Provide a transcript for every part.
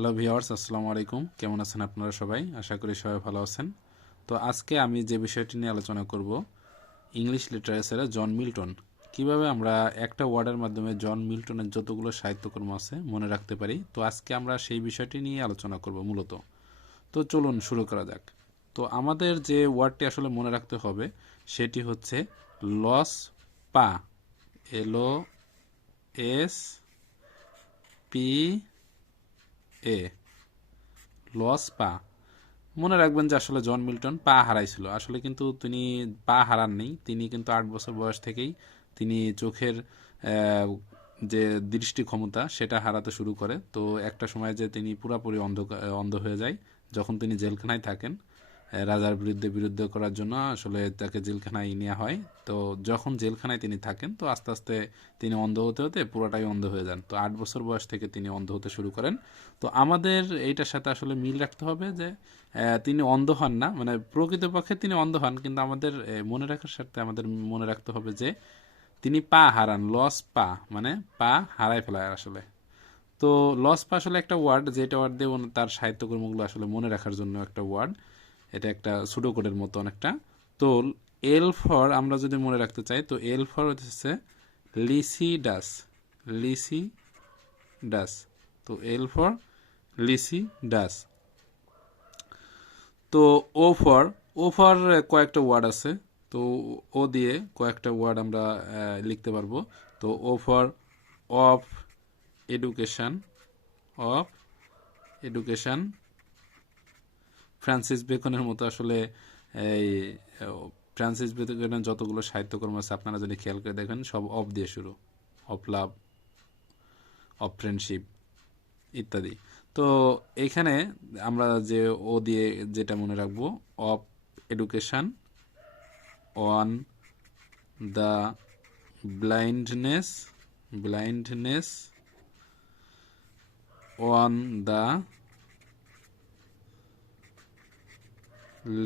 Hello viewers, আসসালামু আলাইকুম। কেমন আছেন আপনারা সবাই? আশা করি সবাই ভালো আছেন। তো আজকে আমি যে বিষয়টি নিয়ে আলোচনা করব, ইংলিশ লিটারেচারে জন মিল্টন। কিভাবে আমরা একটা ওয়ার্ডের মাধ্যমে জন মিল্টনের যতগুলো সাহিত্যকর্ম আছে মনে রাখতে পারি। তো আজকে আমরা সেই বিষয়টি নিয়ে আলোচনা করব মূলত। তো চলুন শুরু করা যাক। তো আমাদের যে ওয়ার্ডটি আসলে মনে রাখতে হবে সেটি হচ্ছে লস পা, LOSPA, লস পা। মনে রাখবেন যে আসলে জন মিল্টন পা হারাইছিল, আসলে কিন্তু তিনি পা হারাননি। তিনি কিন্তু 8 বছর বয়স থেকেই তিনি চোখের যে দৃষ্টি ক্ষমতা সেটা হারাতে শুরু করে। তো একটা সময় যে তিনি পুরাপুরি অন্ধ হয়ে যায় যখন তিনি জেলখানায় থাকেন রাজার বিরুদ্ধে করার জন্য। আসলে তাকে জেলখানায় নেওয়া হয়। তো যখন জেলখানায় তিনি থাকেন তো আস্তে আস্তে তিনি অন্ধ হতে হতে পুরোটাই অন্ধ হয়ে যান। তো 8 বছর বয়স থেকে তিনি অন্ধ হতে শুরু করেন। তো আমাদের এইটার সাথে আসলে মিল রাখতে হবে যে তিনি অন্ধ হন না, মানে প্রকৃতপক্ষে তিনি অন্ধ হন, কিন্তু আমাদের মনে রাখার সাথে আমাদের মনে রাখতে হবে যে তিনি পা হারান, লস পা, মানে পা হারায় ফেলায় আসলে। তো লস পা আসলে একটা ওয়ার্ড, যেটা ওয়ার্ড দিয়ে তার সাহিত্যকর্মগুলো আসলে মনে রাখার জন্য একটা ওয়ার্ড। এটা একটা সুডোকোডের মতো অনেকটা। তো এল ফর আমরা যদি মনে রাখতে চাই, তো এল ফর হচ্ছে লিসিডাস, লিসিডাস। তো এল ফর লিসিডাস। তো ও ফর কয়েকটা ওয়ার্ড আছে। তো ও দিয়ে কয়েকটা ওয়ার্ড আমরা লিখতে পারবো। তো O for of education, of education. Francis বেকনের মতো আসলে এই ফ্রান্সিস বেকনের যতগুলো সাহিত্যকর্ম আছে আপনারা যদি খেয়াল করে দেখেন সব অফ দিয়ে শুরু। অফ লাভ, অফ ফ্রেন্ডশিপ ইত্যাদি। তো এইখানে আমরা যে ও দিয়ে যেটা মনে রাখবো, of education on the blindness, blindness on the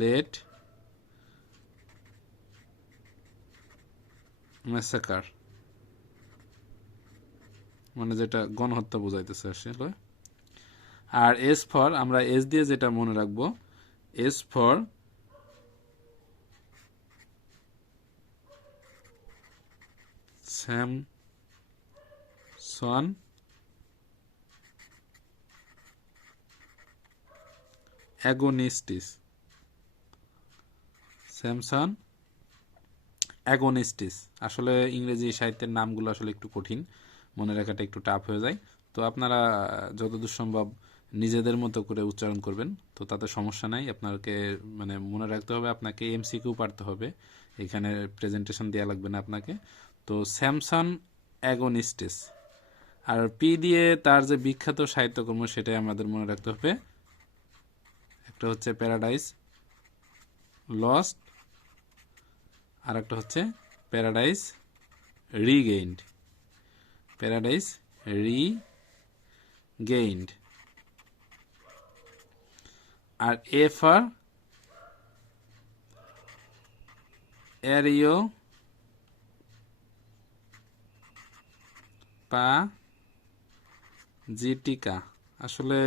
late massacre, মানে যেটা গণহত্যা বোঝাইতেছে আসলে। আর এস ফর আমরা এস দিয়ে যেটা মনে রাখবো, S for Samson Agonistes, Samson Agonistes. আসলে ইংরেজি সাহিত্যের নামগুলো আসলে একটু কঠিন, মনে রাখাটা একটু টাফ হয়ে যায়। তো আপনারা যতদূর সম্ভব নিজেদের মতো করে উচ্চারণ করবেন, তো তাতে সমস্যা নাই। আপনাকে মানে মনে রাখতে হবে, আপনাকে এমসিকিউ পারতে হবে, এখানে প্রেজেন্টেশন দেওয়া লাগবে না আপনাকে। তো স্যামসন অ্যাগোনিস্টিস। আর পি দিয়ে তার যে বিখ্যাত সাহিত্যকর্ম সেটাই আমাদের মনে রাখতে হবে। একটা হচ্ছে প্যারাডাইস লস্ট, আর একটা হচ্ছে প্যারাডাইস রিগেইনড, প্যারাডাইস রিগেইনড। আর A for Areopagitica. আসলে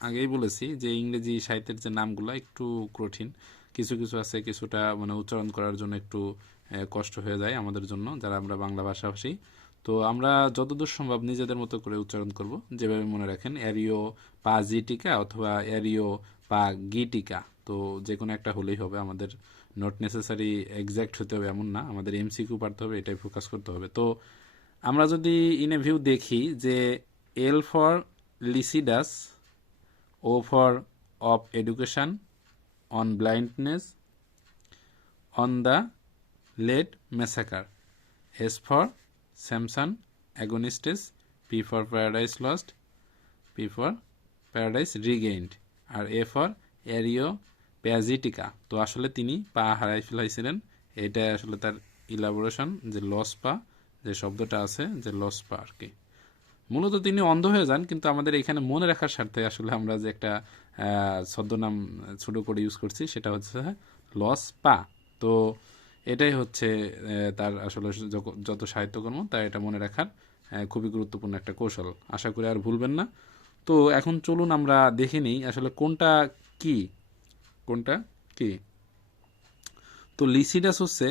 আগেই বলেছি যে ইংরেজি সাহিত্যের যে নামগুলো একটু কঠিন, কিছু কিছু আছে কিছুটা মানে উচ্চারণ করার জন্য একটু কষ্ট হয়ে যায় আমাদের জন্য যারা আমরা বাংলা ভাষাভাষী। তো আমরা যতদূর সম্ভব নিজেদের মতো করে উচ্চারণ করব, যেভাবে মনে রাখেন অ্যারিও পা জিটিকা অথবা অ্যারিও পা গিটিকা। তো যে কোনো একটা হলেই হবে, আমাদের নট নেসেসারি এক্স্যাক্ট হতে হবে এমন না, আমাদের এমসিকিউ পারতে হবে, এটাই ফোকাস করতে হবে। তো আমরা যদি ইন এ ভিউ দেখি যে L for Lycidas, O for of education On Blindness on the late Massacre, S for Samson Agonistes, P for Paradise Lost, P for Paradise Regained, আর এ ফর অ্যারিও প্যাজিটিকা। তো আসলে তিনি পা হারাই ফেলাইছিলেন, এটাই আসলে তার ইলাবোরেশন, যে লস পা যে শব্দটা আছে, যে লস পা আর কি। মূলত তিনি অন্ধ হয়ে যান, কিন্তু আমাদের এখানে মনে রাখার স্বার্থে আসলে আমরা যে একটা ছদ্মনাম ছোট করে ইউজ করছি সেটা হচ্ছে লস পা। তো এটাই হচ্ছে তার আসলে যত সাহিত্যকর্ম, তাই এটা মনে রাখার খুবই গুরুত্বপূর্ণ একটা কৌশল। আশা করি আর ভুলবেন না। তো এখন চলুন আমরা দেখে নিই আসলে কোনটা কি। কোনটা কি? তো লিসিডাস হচ্ছে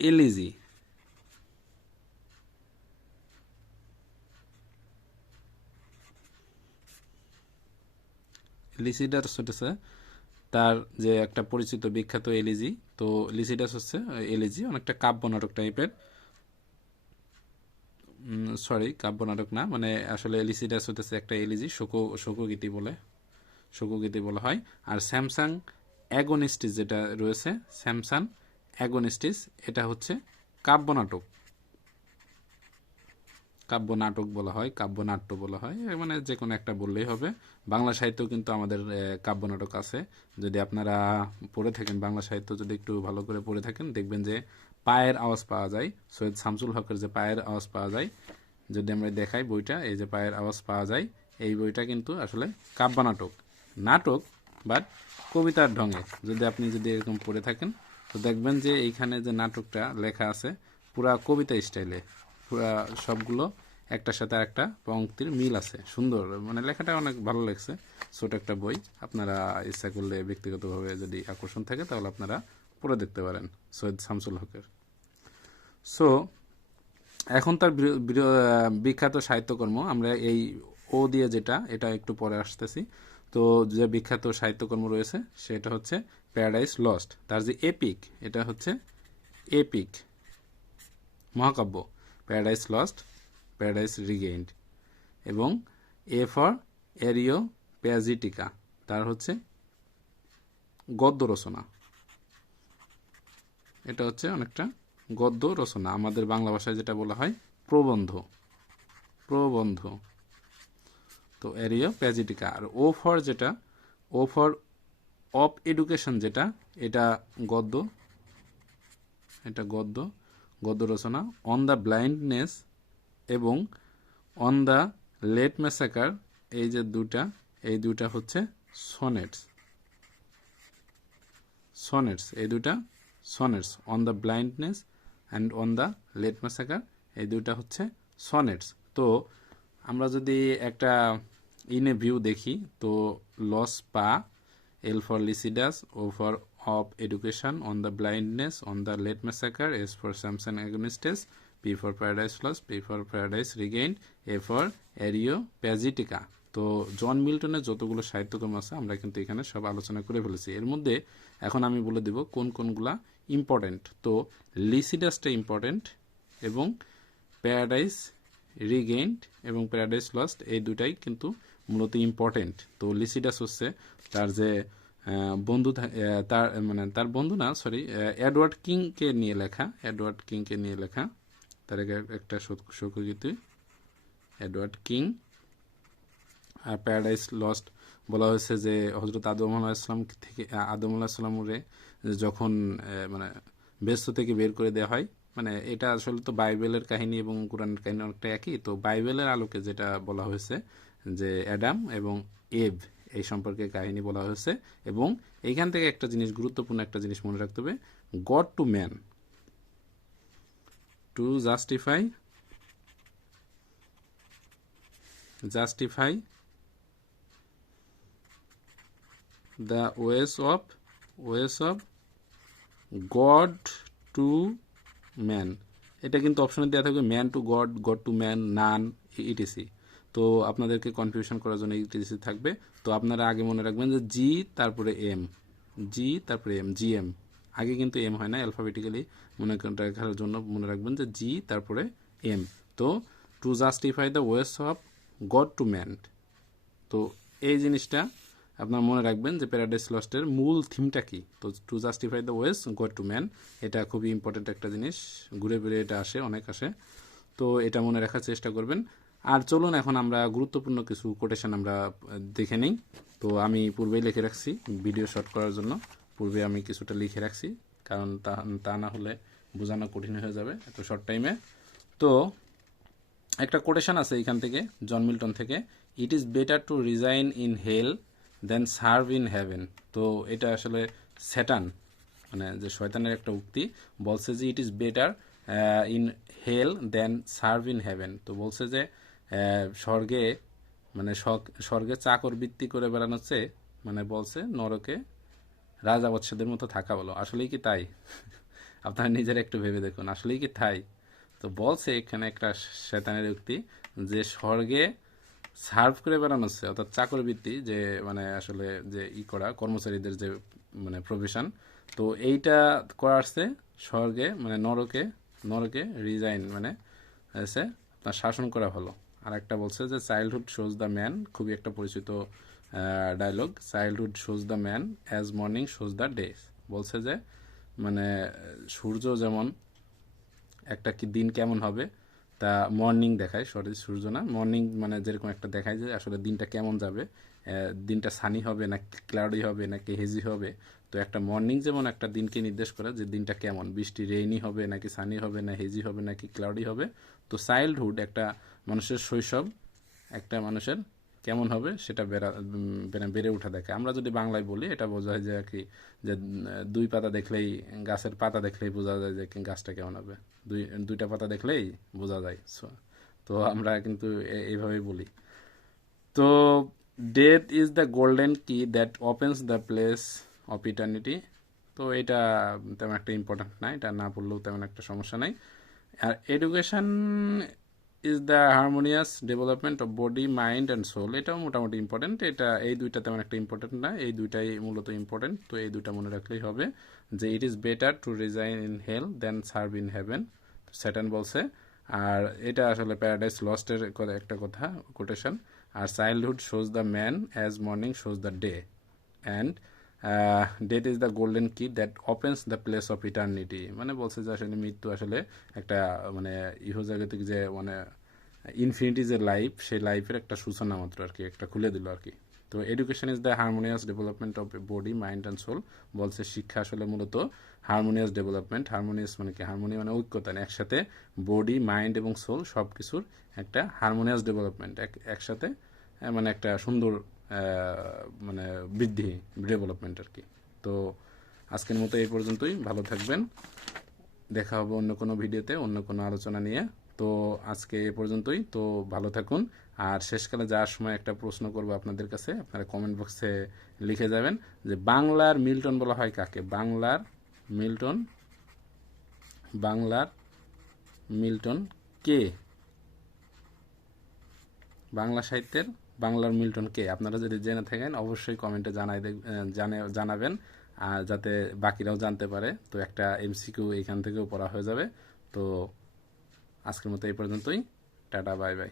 এলিজি, লিসিডাস হচ্ছে তার যে একটা পরিচিত বিখ্যাত এলিজি। তো লিসিডাস হচ্ছে এলিজি, অনেকটা কাব্য নাটক টাইপের। সরি, কাব্য নাটক না, মানে আসলে লিসিডাস হচ্ছে একটা এলিজি, শোকগীতি বলে, শোকগীতি বলা হয়। আর স্যামসাং অ্যাগনিস্টিস যেটা রয়েছে, স্যামসাং অ্যাগনিস্টিস, এটা হচ্ছে কাব্য নাটক, কাব্য নাটক বলা হয়, কাব্য নাট্য বলা হয়, মানে যে কোনো একটা বললেই হবে। বাংলা সাহিত্যেও কিন্তু আমাদের কাব্য নাটক আছে। যদি আপনারা পড়ে থাকেন বাংলা সাহিত্য, যদি একটু ভালো করে পড়ে থাকেন, দেখবেন যে পায়ের আওয়াজ পাওয়া যায়, সৈয়দ শামসুল হকের যে পায়ের আওয়াজ পাওয়া যায়, যদি আমরা দেখাই বইটা, এই যে পায়ের আওয়াজ পাওয়া যায়, এই বইটা কিন্তু আসলে কাব্য নাটক, নাটক বাট কবিতার ঢঙে। যদি এরকম পড়ে থাকেন, তো দেখবেন যে এইখানে যে নাটকটা লেখা আছে পুরা কবিতা স্টাইলে, পুরা সবগুলো একটার সাথে একটা পংক্তির মিল আছে, সুন্দর, মানে লেখাটা অনেক ভালো লাগছে। ছোট একটা বই, আপনারা ইচ্ছা করলে ব্যক্তিগতভাবে যদি আকর্ষণ থাকে তাহলে আপনারা পড়ে দেখতে পারেন সৈয়দ শামসুল হকের। সো এখন তার বিখ্যাত সাহিত্যকর্ম, আমরা এই ও দিয়ে যেটা, এটা একটু পরে আসতেছি। তো যে বিখ্যাত সাহিত্যকর্ম রয়েছে সেটা হচ্ছে প্যারাডাইস লস্ট। তার যে এপিক, এটা হচ্ছে এপিক মহাকাব্য, প্যারাডাইস লস্ট, প্যারাডাইস রিগেইনড। এবং এ ফর এরিও প্যাজিটিকা, তার হচ্ছে গদ্য রচনা, এটা হচ্ছে অনেকটা গদ্য রচনা, আমাদের বাংলা ভাষায় যেটা বলা হয় প্রবন্ধ, প্রবন্ধ। তো এরিও প্যাজিটিকা। আর ও ফর যেটা, ও ফর অফ এডুকেশন যেটা, এটা গদ্য, এটা গদ্য, গদ্য রচনা। অন দ্য ব্লাইন্ডনেস এবং অন দ্য লেট ম্যাসাকার, এই যে দুটা, এই দুটা হচ্ছে সনেটস, সনেটস, এই দুটা sonnets. On the blindness and on the late massacre, এই দুটা হচ্ছে সনেটস। তো আমরা যদি একটা ইন এ ভিউ দেখি, তো লস পা, L for Lycidas, O for of education, on the Blindness, on the late Massacre, S for Samson Agonistes, P for Paradise Lost, P for Paradise Regained, A for Areopagitica. তো John মিল্টনের যতগুলো সাহিত্যকর্ম আছে আমরা কিন্তু এখানে সব আলোচনা করে ফেলেছি। এর মধ্যে এখন আমি বলে দেব কোন কোনগুলা ইম্পর্টেন্ট। তো লিসিডাসটা ইম্পর্টেন্ট, এবং প্যারাডাইস রিগেইনড এবং প্যারাডাইস লস্ট, এই দুটাই কিন্তু মূলত ইম্পর্টেন্ট। তো লিসিডাস হচ্ছে তার যে বন্ধু, তার মানে তার বন্ধু না, সরি, এডওয়ার্ড কিংকে নিয়ে লেখা, এডওয়ার্ড কিংকে নিয়ে লেখা, তার একটা শোকগীতি, এডওয়ার্ড কিং। আর প্যারাডাইস লস্ট বলা হয়েছে যে হজরত আদম আলাইহিসসালাম থেকে, আদম আলাইহিসসালামরে যখন মানে বেহেশত থেকে বের করে দেওয়া হয়, মানে এটা আসলে তো বাইবেলের কাহিনী এবং কোরআনের কাহিনী অনেকটা একই। তো বাইবেলের আলোকে যেটা বলা হয়েছে যে অ্যাডাম এবং এভ, এই সম্পর্কে কাহিনী বলা হয়েছে। এবং এইখান থেকে একটা জিনিস, গুরুত্বপূর্ণ একটা জিনিস মনে রাখতে হবে, God to man, to justify the ways of God to man. এটা কিন্তু অপশনে দেওয়া থাকবে man to God, God to man, none, etc. তো আপনাদেরকে কনফিউশন করার জন্য ইটিসি থাকবে। তো আপনারা আগে মনে রাখবেন যে জি তারপরে এম, জি তারপরে এম, জি এম, আগে কিন্তু এম হয় না, অ্যালফাবেটিক্যালি মনে রাখার জন্য মনে রাখবেন যে জি তারপরে এম। তো two justify the ways of God to man. তো এই জিনিসটা আপনার মনে রাখবেন যে প্যারাডাইস লস্টের মূল থিমটা কি। তো two justify the OS god to man, এটা খুবই ইম্পর্টেন্ট একটা জিনিস, ঘুরে ফিরে এটা আসে, অনেক আসে। তো এটা মনে রাখার চেষ্টা করবেন। আর চলুন এখন আমরা গুরুত্বপূর্ণ কিছু কোটেশন আমরা দেখে নিই। তো আমি পূর্বেই লিখে রাখছি, ভিডিও শর্ট করার জন্য পূর্বে আমি কিছুটা লিখে রাখছি, কারণ তা না হলে বোঝানো কঠিন হয়ে যাবে এত শর্ট টাইমে। তো একটা কোটেশন আছে এখান থেকে, জন মিল্টন থেকে, it is better to resign in hell than serve in heaven. তো এটা আসলে স্যাটান, মানে যে শয়তানের একটা উক্তি, বলছে যে it is better in hell than serve in heaven. তো বলছে যে স্বর্গে মানে স্বর্গে চাকর বৃত্তি করে বেড়ানোর চেয়ে মানে বলছে নরকে রাজা বৎসদের মতো থাকা বলো। আসলেই কি তাই? আপনারা নিজেরা একটু ভেবে দেখুন, আসলেই কি তাই? তো বলছে এখানে একটা শয়তানের উক্তি যে স্বর্গে সার্ভ করে বেড়ানো হচ্ছে, অর্থাৎ চাকরবৃত্তি, যে মানে আসলে যে করা কর্মচারীদের যে মানে প্রফেশন, তো এইটা করাচ্ছে স্বর্গে মানে নরকে, নরকে রিজাইন মানে এসে আপনার শাসন করা হলো। আর একটা বলছে যে চাইল্ডহুড শোজ দ্য ম্যান, খুবই একটা পরিচিত dialogue, childhood shows the man as morning shows the day. বলছে যে মানে সূর্য যেমন একটা কি দিন কেমন হবে তা মর্নিং দেখায়, সরি সূর্য না, মর্নিং মানে যেরকম একটা দেখায় যে আসলে দিনটা কেমন যাবে, দিনটা সানি হবে না ক্লাউডি হবে নাকি হেজি হবে। তো একটা মর্নিং যেমন একটা দিনকে নির্দেশ করে যে দিনটা কেমন, বৃষ্টি রেইনি হবে নাকি সানি হবে না হেজি হবে নাকি ক্লাউডি হবে। তো চাইল্ডহুড একটা মানুষের শৈশব, একটা মানুষের কেমন হবে সেটা বেড়ে ওঠা দেখে। আমরা যদি বাংলায় বলি এটা বোঝায় যে আর কি, যে দুই পাতা দেখলেই, গাছের পাতা দেখলেই বোঝা যায় যে গাছটা কেমন হবে, দুইটা পাতা দেখলেই বোঝা যায়। তো আমরা কিন্তু এইভাবেই বলি। তো death is the golden key that opens the place of eternity. তো এটা তেমন একটা ইম্পর্টেন্ট না, এটা না পড়লেও তেমন একটা সমস্যা নাই। আর education is the harmonious development of body mind and soul, এটাও মোটামুটি ইম্পর্টেন্ট। এটা এই দুইটা তেমন একটা ইম্পর্টেন্ট না, এই দুইটাই মূলত ইম্পর্টেন্ট। তো এই দুইটা মনে রাখলেই হবে যে it is better to resign in hell than serve in heaven, Satan বলছে। আর এটা আসলে প্যারাডাইস লস্টের একটা কথা, কোটেশন। আর childhood shows the man as morning shows the day, and death is the golden key that opens the place of eternity. মানে বলছে যে আসলে মৃত্যু আসলে একটা মানে ইহজাগতিক যে মানে ইনফিনিটি যে লাইফ, সেই লাইফের একটা সূচনা মাত্র আর কি, একটা খুলে দিল আর কি। তো education is the harmonious development of body mind and soul, বলছে শিক্ষা আসলে মূলত হারমোনিয়াস ডেভেলপমেন্ট। হারমোনিয়াস মানে কি, হারমোনি মানে ঐক্যতা, একসাথে বডি মাইন্ড এবং সোল সব কিছুর একটা হারমোনিয়াস ডেভেলপমেন্ট, একসাথে মানে একটা সুন্দর মানে বৃদ্ধি, ডেভেলপমেন্ট আর কি। তো আজকের মতো এই পর্যন্তই, ভালো থাকবেন, দেখা হবে অন্য কোনো ভিডিওতে অন্য কোনো আলোচনা নিয়ে। তো আজকে এ পর্যন্তই, তো ভালো থাকুন। আর শেষকালে যাওয়ার সময় একটা প্রশ্ন করবো আপনাদের কাছে, আপনারা কমেন্ট বক্সে লিখে যাবেন যে বাংলার মিল্টন বলা হয় কাকে? বাংলার মিল্টন, বাংলার মিল্টন কে? বাংলা সাহিত্যের বাংলার মিল্টন কে? আপনারা যদি জেনে থাকেন অবশ্যই কমেন্টে জানাবেন, আর যাতে বাকিরাও জানতে পারে। তো একটা এমসিকিউ এখান থেকেও পড়া হয়ে যাবে। তো আজকের মতো এই পর্যন্তই, টাটা বাই বাই।